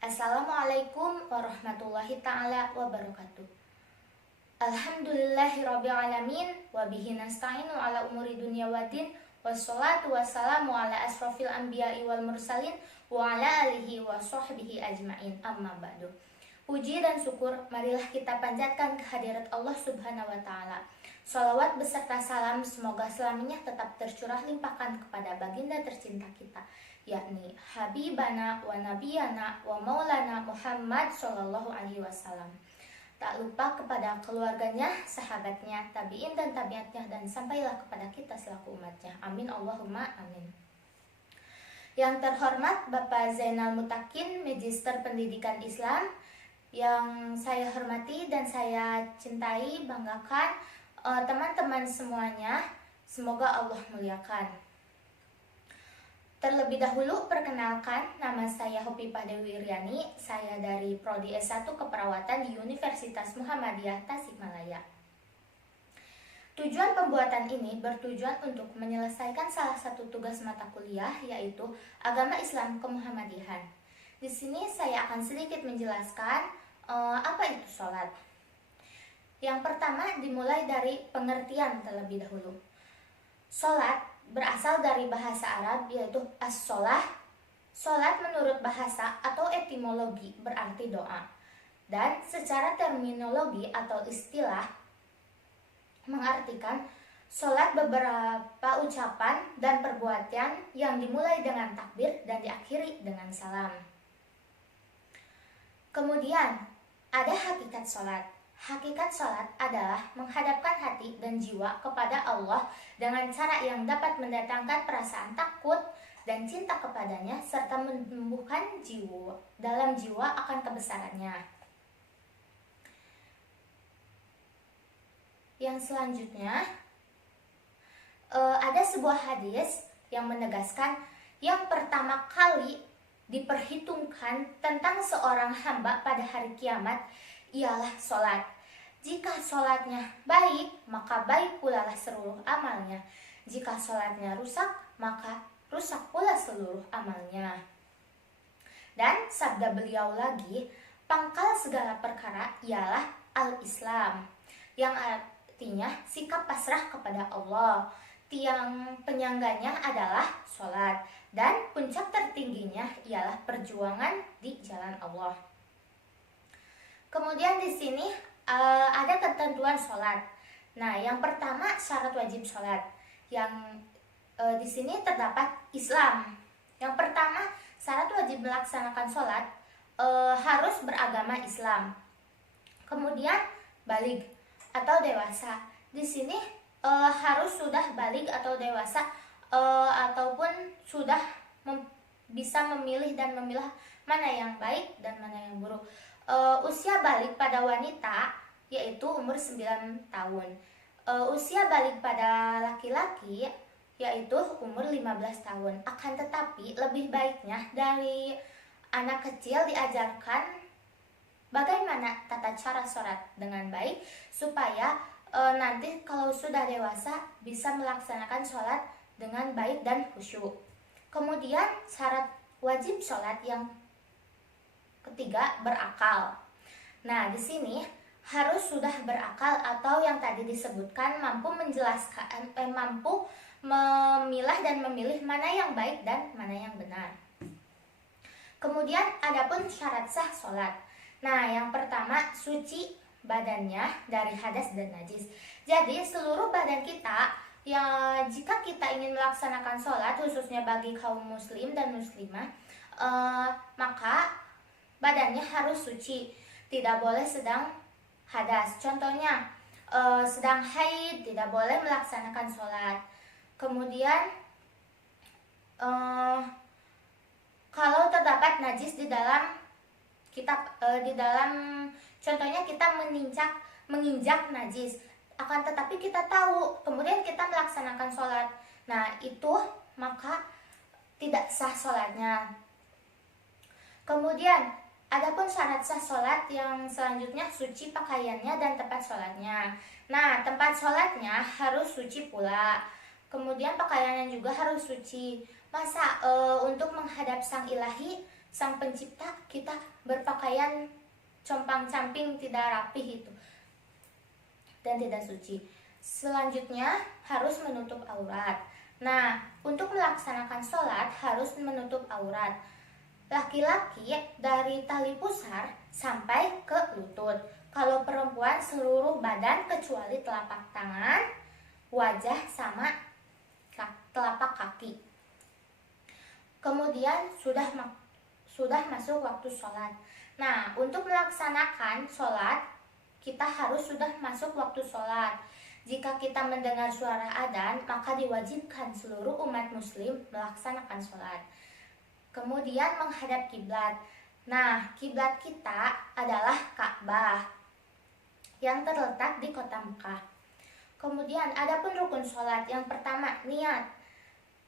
Assalamualaikum warahmatullahi ta'ala wabarakatuh. Alhamdulillahirrabbilalamin. Wabihi nasta'inu ala umuri dunia waddin. Wassalatu wassalamu ala asrafil anbiya'i wal mursalin. Wa ala alihi wa sahbihi ajma'in, amma ba'du. Puji dan syukur marilah kita panjatkan kehadirat Allah subhanahu wa ta'ala. Salawat beserta salam semoga selamanya tetap tercurah limpahkan kepada baginda tercinta kita, yakni Habibana wa Nabiyana wa Maulana Muhammad Sallallahu Alaihi Wasallam. Tak lupa kepada keluarganya, sahabatnya, tabiin dan tabiatnya, dan sampailah kepada kita selaku umatnya. Amin Allahumma amin. Yang terhormat Bapak Zainal Mutakin, Magister Pendidikan Islam, yang saya hormati dan saya cintai, banggakan, teman-teman semuanya, semoga Allah muliakan. Terlebih dahulu perkenalkan, nama saya Hopipah Dewi Iriani, saya dari Prodi S1 Keperawatan di Universitas Muhammadiyah Tasikmalaya. Tujuan pembuatan ini bertujuan untuk menyelesaikan salah satu tugas mata kuliah, yaitu Agama Islam Kemuhammadiyahan. Di sini saya akan sedikit menjelaskan apa itu sholat. Yang pertama dimulai dari pengertian terlebih dahulu. Sholat berasal dari bahasa Arab yaitu as-sholah. Sholat menurut bahasa atau etimologi berarti doa. Dan secara terminologi atau istilah mengartikan sholat beberapa ucapan dan perbuatan yang dimulai dengan takbir dan diakhiri dengan salam. Kemudian ada hakikat sholat. Hakikat sholat adalah menghadapkan hati dan jiwa kepada Allah dengan cara yang dapat mendatangkan perasaan takut dan cinta kepadanya serta menumbuhkan dalam jiwa akan kebesarannya. Yang selanjutnya ada sebuah hadis yang menegaskan yang pertama kali diperhitungkan tentang seorang hamba pada hari kiamat ialah sholat. Jika sholatnya baik, maka baik pula lah seluruh amalnya. Jika sholatnya rusak, maka rusak pula seluruh amalnya. Dan sabda beliau lagi, pangkal segala perkara ialah al-Islam, yang artinya sikap pasrah kepada Allah. Tiang penyangganya adalah sholat, dan puncak tertingginya ialah perjuangan di jalan Allah. Kemudian di sini ada ketentuan sholat. Nah, yang pertama syarat wajib sholat. Yang di sini terdapat Islam. Yang pertama syarat wajib melaksanakan sholat harus beragama Islam. Kemudian baligh atau dewasa. Di sini harus sudah baligh atau dewasa ataupun sudah bisa memilih dan memilah mana yang baik dan mana yang buruk. Usia balik pada wanita yaitu umur 9 tahun. Usia balik pada laki-laki yaitu umur 15 tahun. Akan tetapi lebih baiknya dari anak kecil diajarkan bagaimana tata cara sholat dengan baik supaya nanti kalau sudah dewasa bisa melaksanakan sholat dengan baik dan khusyuk. Kemudian syarat wajib sholat yang ketiga, berakal. Nah, di sini harus sudah berakal atau yang tadi disebutkan mampu menjelaskan, mampu memilah dan memilih mana yang baik dan mana yang benar. Kemudian adapun syarat sah sholat. Nah, yang pertama suci badannya dari hadas dan najis. Jadi seluruh badan kita yang jika kita ingin melaksanakan sholat khususnya bagi kaum muslim dan muslimah, maka badannya harus suci, tidak boleh sedang hadas. Contohnya, sedang haid tidak boleh melaksanakan sholat. Kemudian, kalau terdapat najis di dalam contohnya kita menginjak najis, akan tetapi kita tahu, kemudian kita melaksanakan sholat. Nah, itu maka tidak sah sholatnya. Kemudian adapun syarat sah sholat yang selanjutnya suci pakaiannya dan tempat sholatnya. Nah, tempat sholatnya harus suci pula. Kemudian pakaiannya juga harus suci. Masa untuk menghadap sang ilahi Sang Pencipta kita berpakaian compang-camping, tidak rapih itu dan tidak suci. Selanjutnya harus menutup aurat. Nah, untuk melaksanakan sholat harus menutup aurat. Laki-laki dari tali pusar sampai ke lutut. Kalau perempuan seluruh badan kecuali telapak tangan, wajah sama telapak kaki. Kemudian sudah masuk waktu sholat. Nah, untuk melaksanakan sholat kita harus sudah masuk waktu sholat. Jika kita mendengar suara adzan, maka diwajibkan seluruh umat muslim melaksanakan sholat. Kemudian menghadap kiblat. Nah, kiblat kita adalah Ka'bah yang terletak di kota Mekah. Kemudian adapun rukun sholat, yang pertama niat,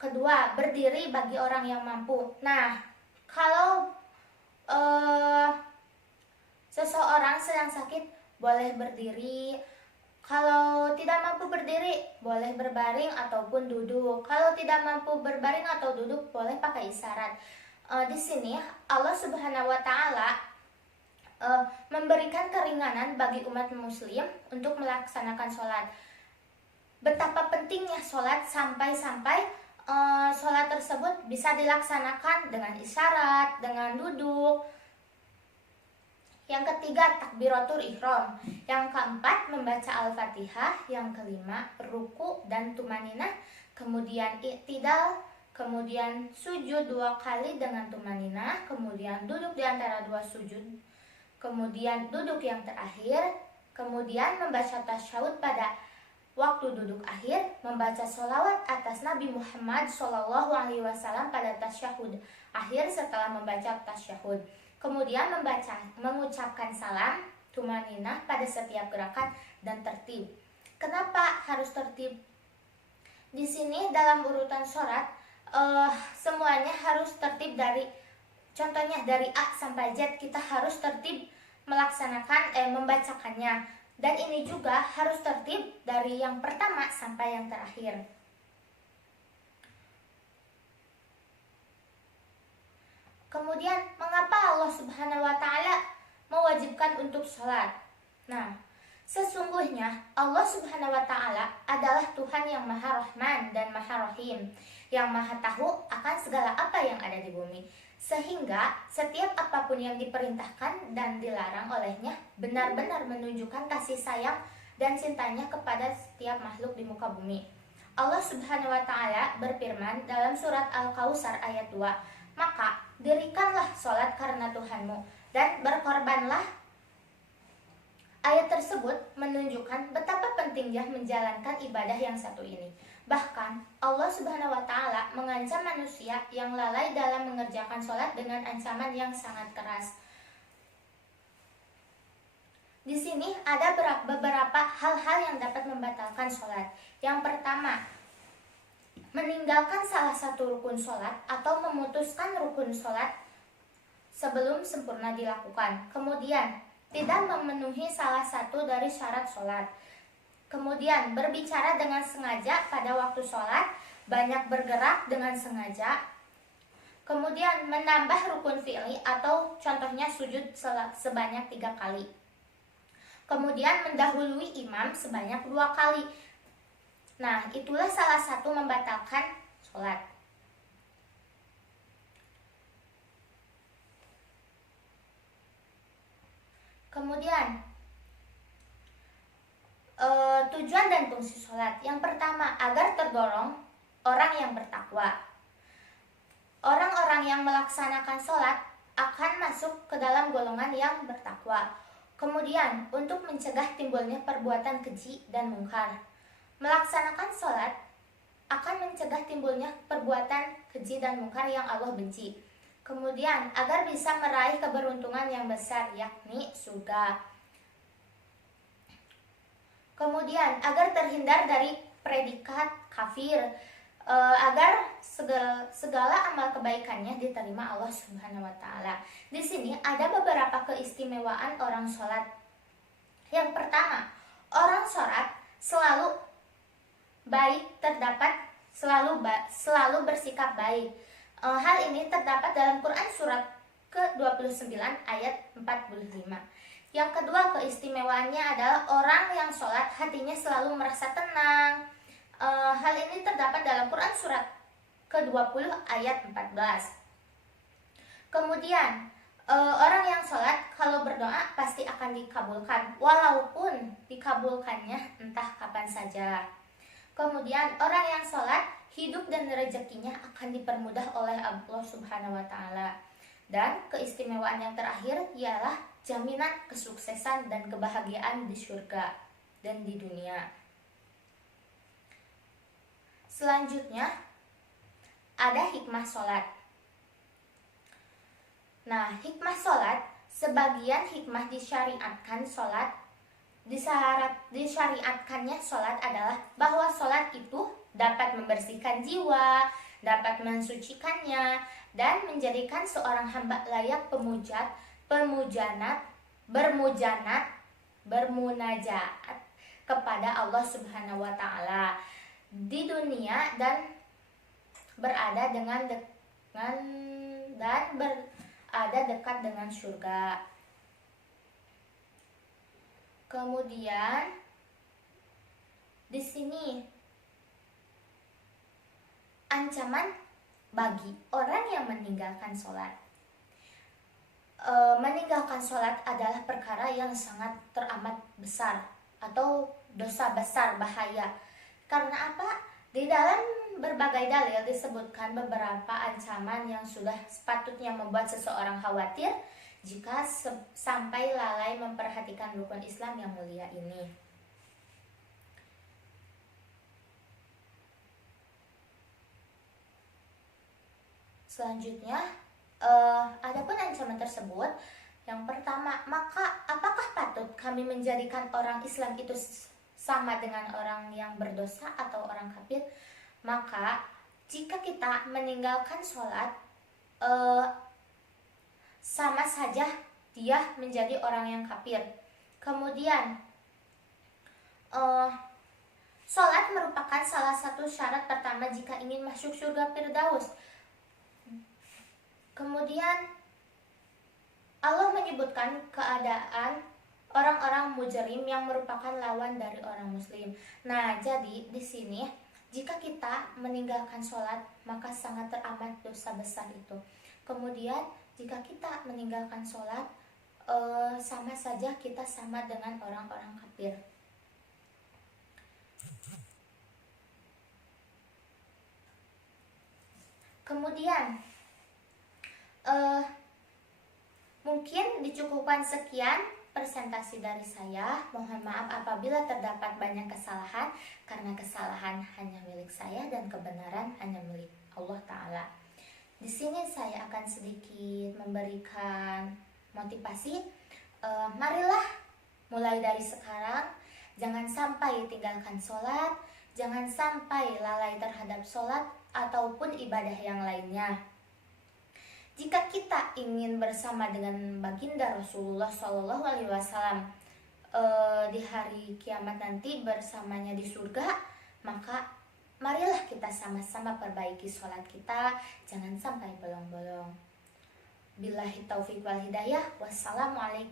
kedua berdiri bagi orang yang mampu. Nah, kalau seseorang sedang sakit boleh berdiri, kalau tidak mampu berdiri boleh berbaring ataupun duduk. Kalau tidak mampu berbaring atau duduk boleh pakai isyarat. Di sini Allah Subhanahu wa taala memberikan keringanan bagi umat muslim untuk melaksanakan sholat. Betapa pentingnya sholat sampai-sampai sholat tersebut bisa dilaksanakan dengan isyarat, dengan duduk. Yang ketiga takbiratul ihram. Yang keempat membaca Al-Fatihah. Yang kelima ruku dan tumaninah. Kemudian i'tidal. Kemudian sujud 2 kali dengan tumaninah. Kemudian duduk di antara 2 sujud. Kemudian duduk yang terakhir. Kemudian membaca tasyahud pada waktu duduk akhir. Membaca sholawat atas Nabi Muhammad SAW pada tasyahud akhir setelah membaca tasyahud. Kemudian mengucapkan salam, tumaninah pada setiap gerakan dan tertib. Kenapa harus tertib? Di sini dalam urutan sholat semuanya harus tertib, contohnya dari A sampai Z kita harus tertib melaksanakan membacakannya. Dan ini juga harus tertib dari yang pertama sampai yang terakhir. Kemudian, mengapa Allah Subhanahu wa taala mewajibkan untuk sholat? Nah, sesungguhnya Allah Subhanahu wa taala adalah Tuhan yang Maha Rahman dan Maha Rahim, yang Maha tahu akan segala apa yang ada di bumi. Sehingga setiap apapun yang diperintahkan dan dilarang olehnya benar-benar menunjukkan kasih sayang dan cintanya kepada setiap makhluk di muka bumi. Allah Subhanahu wa taala berfirman dalam surat Al-Kautsar ayat 2, "Maka dirikanlah sholat karena Tuhanmu dan berkorbanlah." Ayat tersebut menunjukkan betapa pentingnya menjalankan ibadah yang satu ini. Bahkan Allah Subhanahu wa taala mengancam manusia yang lalai dalam mengerjakan sholat dengan ancaman yang sangat keras. Di sini ada beberapa hal-hal yang dapat membatalkan sholat. Yang pertama, meninggalkan salah satu rukun sholat atau memutuskan rukun sholat sebelum sempurna dilakukan. Kemudian, tidak memenuhi salah satu dari syarat sholat. Kemudian, berbicara dengan sengaja pada waktu sholat, banyak bergerak dengan sengaja. Kemudian, menambah rukun fi'li atau contohnya sujud sebanyak 3 kali. Kemudian, mendahului imam sebanyak 2 kali. Nah, itulah salah satu membatalkan sholat. Kemudian, tujuan dan fungsi sholat. Yang pertama, agar terdorong orang yang bertakwa. Orang-orang yang melaksanakan sholat akan masuk ke dalam golongan yang bertakwa. Kemudian, untuk mencegah timbulnya perbuatan keji dan mungkar. Melaksanakan sholat akan mencegah timbulnya perbuatan keji dan mungkar yang Allah benci. Kemudian, agar bisa meraih keberuntungan yang besar, yakni surga. Kemudian, agar terhindar dari predikat kafir, agar segala amal kebaikannya diterima Allah Subhanahu wa taala. Di sini ada beberapa keistimewaan orang sholat. Yang pertama, orang sholat selalu baik, selalu bersikap baik. Hal ini terdapat dalam Quran surat ke-29 ayat 45. Yang kedua keistimewaannya adalah orang yang sholat hatinya selalu merasa tenang. Hal ini terdapat dalam Quran surat ke-20 ayat 14. Kemudian orang yang sholat kalau berdoa pasti akan dikabulkan, walaupun dikabulkannya entah kapan saja. Kemudian orang yang sholat hidup dan rezekinya akan dipermudah oleh Allah Subhanahu wa Ta'ala. Dan keistimewaan yang terakhir ialah jaminan kesuksesan dan kebahagiaan di surga dan di dunia. Selanjutnya ada hikmah sholat. Nah, hikmah sholat, sebagian hikmah disyariatkan sholat, disyariatkannya sholat adalah bahwa sholat itu dapat membersihkan jiwa, dapat mensucikannya, dan menjadikan seorang hamba layak bermunajaat kepada Allah Subhanahu wa Ta'ala di dunia dan berada dekat dengan surga. Kemudian di sini ancaman bagi orang yang meninggalkan sholat. Meninggalkan sholat adalah perkara yang sangat teramat besar atau dosa besar, bahaya. Karena apa? Di dalam berbagai dalil disebutkan beberapa ancaman yang sudah sepatutnya membuat seseorang khawatir jika sampai lalai memperhatikan rukun Islam yang mulia ini. Selanjutnya, adapun ancaman tersebut, yang pertama, maka apakah patut kami menjadikan orang Islam itu sama dengan orang yang berdosa atau orang kafir? Maka jika kita meninggalkan sholat, sama saja dia menjadi orang yang kafir. Kemudian sholat merupakan salah satu syarat pertama jika ingin masuk surga Firdaus. Kemudian Allah menyebutkan keadaan orang-orang mujrim yang merupakan lawan dari orang muslim. Nah, jadi di sini jika kita meninggalkan sholat maka sangat teramat dosa besar itu. Kemudian jika kita meninggalkan sholat, sama saja kita sama dengan orang-orang kafir. Kemudian mungkin dicukupkan sekian presentasi dari saya. Mohon maaf apabila terdapat banyak kesalahan, karena kesalahan hanya milik saya dan kebenaran hanya milik Allah Ta'ala. Di sini saya akan sedikit memberikan motivasi. Marilah mulai dari sekarang, jangan sampai tinggalkan sholat, jangan sampai lalai terhadap sholat ataupun ibadah yang lainnya. Jika kita ingin bersama dengan baginda Rasulullah SAW di hari kiamat nanti bersamanya di surga, maka marilah kita sama-sama perbaiki sholat kita, jangan sampai bolong-bolong. Billahi taufiq wal hidayah. Wassalamualaikum.